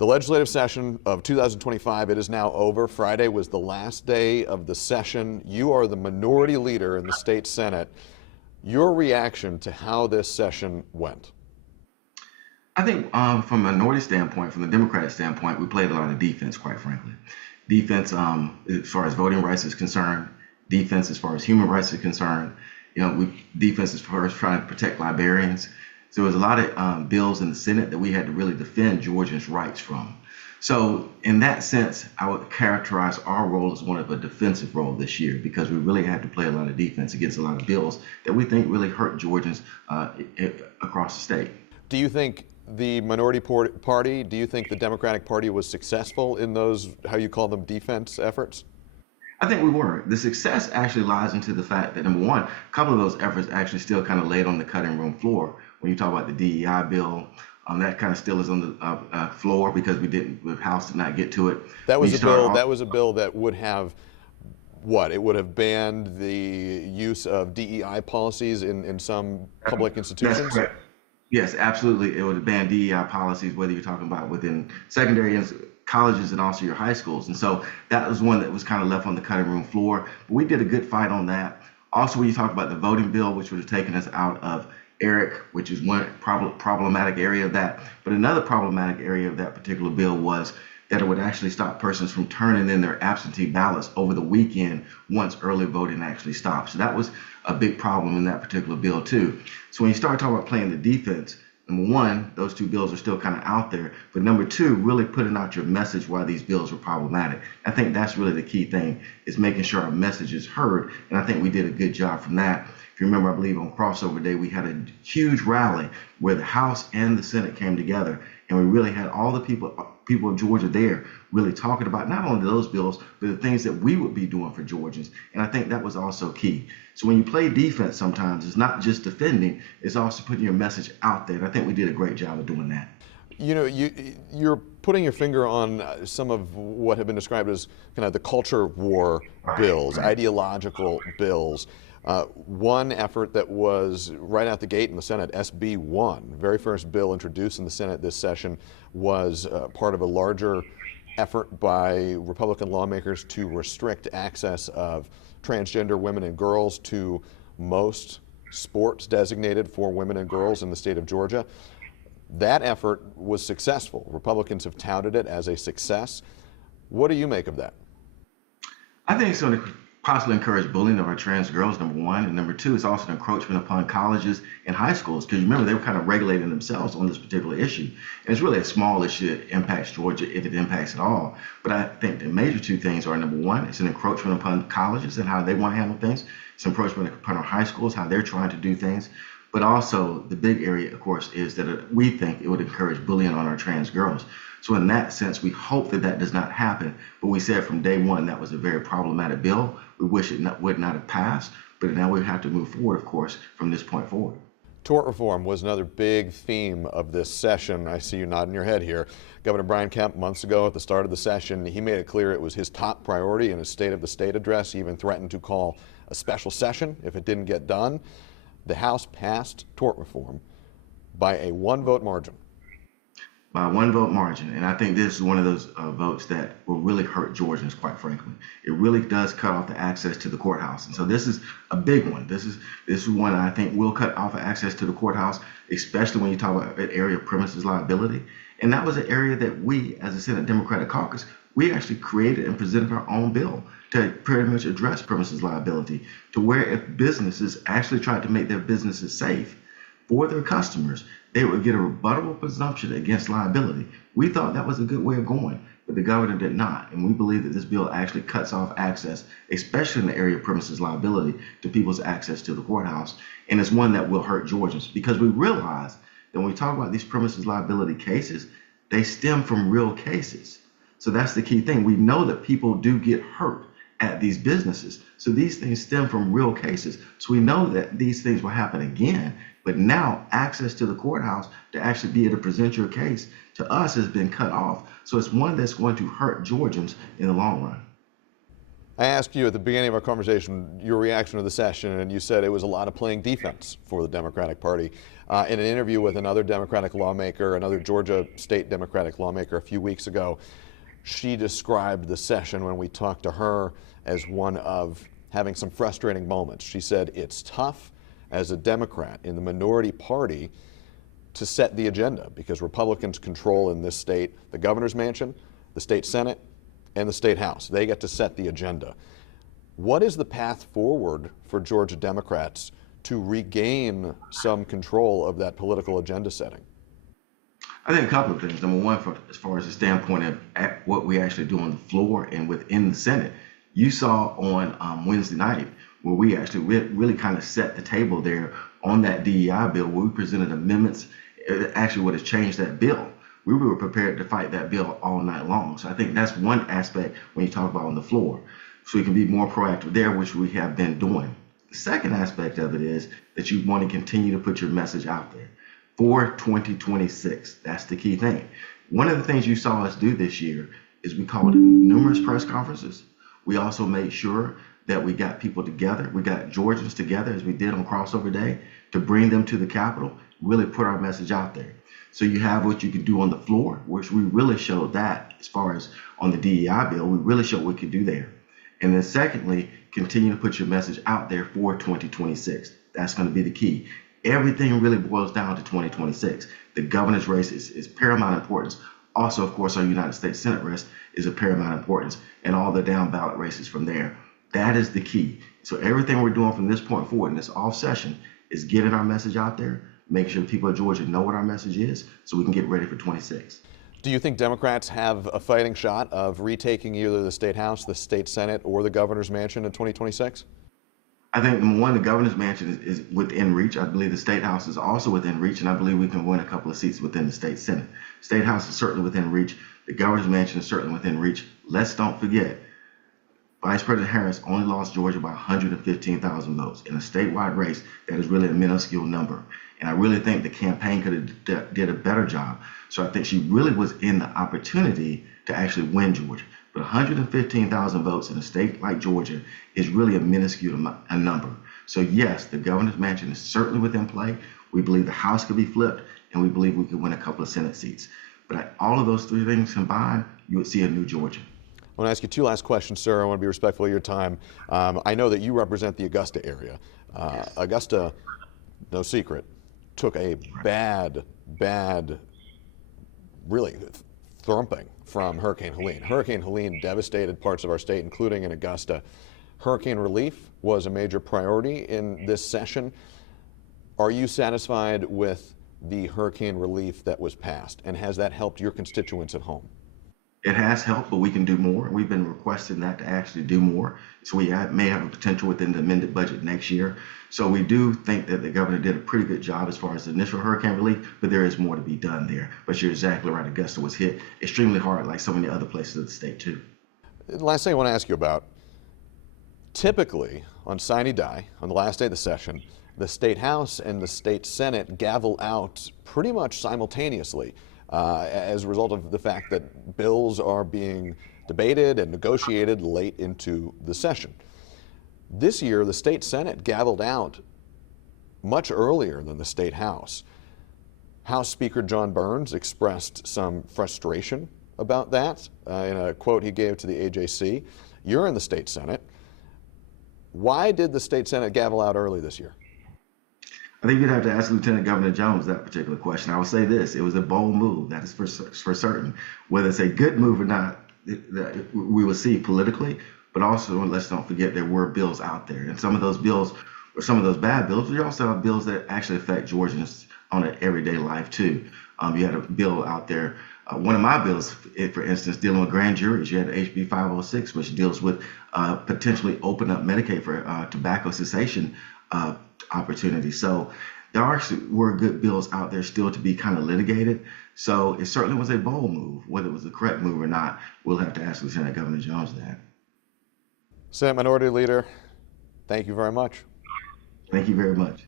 The legislative session of 2025, it is now over. Friday was the last day of the session. You are the minority leader in the state Senate. Your reaction to how this session went? I think from a minority standpoint, from the Democratic standpoint, we played a lot of defense, quite frankly. Defense as far as voting rights is concerned, defense as far as human rights is concerned, defense as far as trying to protect librarians. So there was a lot of bills in the Senate that we had to really defend Georgians' rights from. So in that sense, I would characterize our role as one of a defensive role this year because we really had to play a lot of defense against a lot of bills that we think really hurt Georgians across the state. Do you think the minority party, do you think the Democratic Party was successful in those, how you call them, defense efforts? I think we were. The success actually lies into the fact that, number one, a couple of those efforts actually still kind of laid on the cutting room floor. When you talk about the DEI bill, that kind of still is on the floor because the House did not get to it. That was a bill that would have what? It would have banned the use of DEI policies in some public institutions? That's correct. Yes, absolutely. It would have banned DEI policies, whether you're talking about within secondary colleges and also your high schools. And so that was one that was kind of left on the cutting room floor. But we did a good fight on that. Also, when you talk about the voting bill, which would have taken us out of ERIC, which is one problematic area of that. But another problematic area of that particular bill was that it would actually stop persons from turning in their absentee ballots over the weekend once early voting actually stopped. So that was a big problem in that particular bill too. So when you start talking about playing the defense, number one, those two bills are still kind of out there. But number two, really putting out your message why these bills were problematic. I think that's really the key thing, is making sure our message is heard. And I think we did a good job from that. If you remember, I believe on crossover day, we had a huge rally where the House and the Senate came together. And we really had all the people of Georgia there really talking about not only those bills, but the things that we would be doing for Georgians. And I think that was also key. So when you play defense, sometimes it's not just defending, it's also putting your message out there. And I think we did a great job of doing that. You know, you're putting your finger on some of what have been described as kind of the culture war bills, ideological bills. One effort that was right out the gate in the Senate, SB 1, very first bill introduced in the Senate this session, was part of a larger effort by Republican lawmakers to restrict access of transgender women and girls to most sports designated for women and girls in the state of Georgia. That effort was successful. Republicans have touted it as a success. What do you make of that? I think it's going to possibly encourage bullying of our trans girls, number one. And number two, it's also an encroachment upon colleges and high schools. Because remember, they were kind of regulating themselves on this particular issue. And it's really a small issue that impacts Georgia, if it impacts at all. But I think the major two things are, number one, it's an encroachment upon colleges and how they want to handle things. It's an encroachment upon our high schools, how they're trying to do things. But also the big area, of course, is that we think it would encourage bullying on our trans girls. So in that sense, we hope that that does not happen. But we said from day one that was a very problematic bill. We wish it would not have passed, but now we have to move forward, of course, from this point forward. Tort reform was another big theme of this session. I see you nodding your head here. Governor Brian Kemp, months ago at the start of the session, he made it clear it was his top priority in his State of the State address. He even threatened to call a special session if it didn't get done. The House passed tort reform by a one-vote margin. By a one-vote margin. And I think this is one of those votes that will really hurt Georgians, quite frankly. It really does cut off the access to the courthouse. And so this is a big one. This is one I think will cut off access to the courthouse, especially when you talk about an area of premises liability. And that was an area that we, as a Senate Democratic Caucus, we actually created and presented our own bill to pretty much address premises liability, to where if businesses actually tried to make their businesses safe for their customers, they would get a rebuttable presumption against liability. We thought that was a good way of going, but the governor did not. And we believe that this bill actually cuts off access, especially in the area of premises liability, to people's access to the courthouse. And it's one that will hurt Georgians because we realize that when we talk about these premises liability cases, they stem from real cases. So that's the key thing. We know that people do get hurt at these businesses. So these things stem from real cases. So we know that these things will happen again. But now access to the courthouse to actually be able to present your case to us has been cut off. So it's one that's going to hurt Georgians in the long run. I asked you at the beginning of our conversation your reaction to the session, and you said it was a lot of playing defense for the Democratic Party. In an interview with another Democratic lawmaker, another Georgia state Democratic lawmaker a few weeks ago, she described the session when we talked to her as one of having some frustrating moments. She said it's tough as a Democrat in the minority party to set the agenda because Republicans control in this state the governor's mansion, the state Senate, and the state House. They get to set the agenda. What is the path forward for Georgia Democrats to regain some control of that political agenda setting? I think a couple of things. Number one, as far as the standpoint of what we actually do on the floor and within the Senate, you saw on Wednesday night where we actually really kind of set the table there on that DEI bill where we presented amendments. It actually would have changed that bill. We were prepared to fight that bill all night long. So I think that's one aspect when you talk about on the floor. So we can be more proactive there, which we have been doing. The second aspect of it is that you want to continue to put your message out there for 2026. That's the key thing. One of the things you saw us do this year is we called numerous press conferences. We also made sure that we got people together. We got Georgians together as we did on crossover day to bring them to the Capitol, really put our message out there. So you have what you can do on the floor, which we really showed that as far as on the DEI bill, we really showed what we could do there. And then secondly, continue to put your message out there for 2026. That's going to be the key. Everything really boils down to 2026. The governor's race is paramount importance. Also, of course, our United States Senate race is of paramount importance, and all the down ballot races from there. That is the key. So everything we're doing from this point forward in this off session is getting our message out there, make sure people of Georgia know what our message is so we can get ready for 26. Do you think Democrats have a fighting shot of retaking either the state House, the state Senate, or the governor's mansion in 2026? I think, number one, the governor's mansion is within reach. I believe the state House is also within reach, and I believe we can win a couple of seats within the state Senate. State House is certainly within reach. The governor's mansion is certainly within reach. Let's don't forget, Vice President Harris only lost Georgia by 115,000 votes in a statewide race that is really a minuscule number. And I really think the campaign could have did a better job. So I think she really was in the opportunity to actually win Georgia. But 115,000 votes in a state like Georgia is really a minuscule number. So yes, the governor's mansion is certainly within play. We believe the House could be flipped, and we believe we could win a couple of Senate seats. But all of those three things combined, you would see a new Georgia. I want to ask you two last questions, sir. I want to be respectful of your time. I know that you represent the Augusta area. Yes. Augusta, no secret, took a bad, really thumping from Hurricane Helene. Hurricane Helene devastated parts of our state, including in Augusta. Hurricane relief was a major priority in this session. Are you satisfied with the hurricane relief that was passed, and has that helped your constituents at home? It has helped, but we can do more. We've been requesting that to actually do more. So we may have a potential within the amended budget next year. So we do think that the governor did a pretty good job as far as the initial hurricane relief, but there is more to be done there. But you're exactly right. Augusta was hit extremely hard, like so many other places of the state too. Last thing I want to ask you about, typically on sine die, on the last day of the session, the state House and the state Senate gavel out pretty much simultaneously. As a result of the fact that bills are being debated and negotiated late into the session. This year, the state Senate gavelled out much earlier than the state House. House Speaker John Burns expressed some frustration about that in a quote he gave to the AJC. You're in the state Senate. Why did the state Senate gavel out early this year? I think you'd have to ask Lieutenant Governor Jones that particular question. I will say this, it was a bold move, that is for certain. Whether it's a good move or not, we will see politically, but also let's not forget there were bills out there. And some of those bills, or some of those bad bills, we also have bills that actually affect Georgians on an everyday life too. You had a bill out there, one of my bills, for instance, dealing with grand juries. You had HB 506, which deals with potentially open up Medicaid for tobacco cessation opportunities. So there were good bills out there still to be kind of litigated. So it certainly was a bold move. Whether it was the correct move or not, we'll have to ask Lieutenant Governor Jones that. Senate Minority Leader, thank you very much. Thank you very much.